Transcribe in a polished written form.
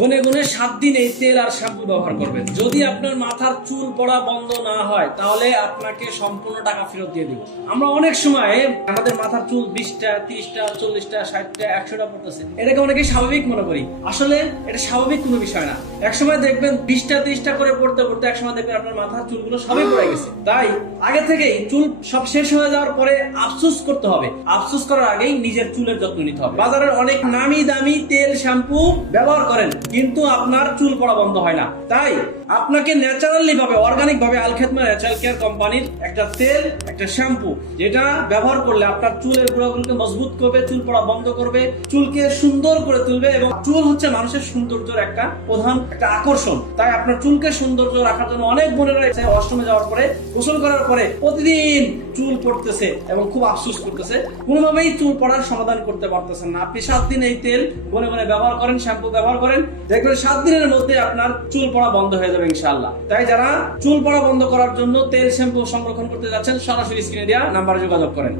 গুনে গুনে 7 দিন এই তেল আর শ্যাম্পু ব্যবহার করবেন। যদি আপনার মাথার চুল পড়া বন্ধ না হয় তাহলে আপনাকে সম্পূর্ণ টাকা ফেরত দিয়ে দিব। আমরা অনেক সময় আমাদের মাথার চুল 20টা 30টা 40টা 60টা 100টা পড়তেছে, এটাকে অনেকে স্বাভাবিক মনে করি। আসলে এটা স্বাভাবিক কোনো বিষয় না। একসময় দেখবেন 20টা 30টা করে পড়তে পড়তে একসময় দেখবেন আপনার মাথার চুলগুলো সবই পড়ে গেছে। তাই আগে থেকেই চুল সব শেষ হয়ে যাওয়ার পরে আফসোস করতে হবে। আফসোস করার আগেই নিজের চুলের যত্ন নিতে হবে। বাজারের অনেক নামি দামি তেল শ্যাম্পু ব্যবহার করেন কিন্তু আপনার চুল পড়া বন্ধ হয় না। তাই আপনাকে ন্যাচারালি ভাবে অর্গানিক ভাবে আল খেদমা ন্যাচারাল কেয়ার কোম্পানির একটা তেল একটা শ্যাম্পু যেটা ব্যবহার করলে আপনার চুলের গোড়াগুলোকে মজবুত করবে, চুল পড়া বন্ধ করবে, চুলকে সুন্দর করে তুলবে। এবং চুল হচ্ছে মানুষের সৌন্দর্যের একটা প্রধান একটা আকর্ষণ। তাই আপনার চুলকে সৌন্দর্য রাখার জন্য অনেক বোনেরা অষ্টমে যাওয়ার পরে গোসল করার পরে প্রতিদিন চুল পড়তেছে এবং খুব আফসোস করতেছে, কোনোভাবেই চুল পড়ার সমাধান করতে পারতেছেন না। আপনি 7 দিন এই তেল বনে বনে ব্যবহার করেন, শ্যাম্পু ব্যবহার করেন, দেখবেন 7 দিনের মধ্যে আপনার চুল পড়া বন্ধ হয়ে যাবে ইনশাআল্লাহ। তাই যারা চুল পড়া বন্ধ করার জন্য তেল শ্যাম্পু সংরক্ষণ করতে যাচ্ছেন সরাসরি স্ক্রিনে দেওয়া নাম্বারে যোগাযোগ করেন।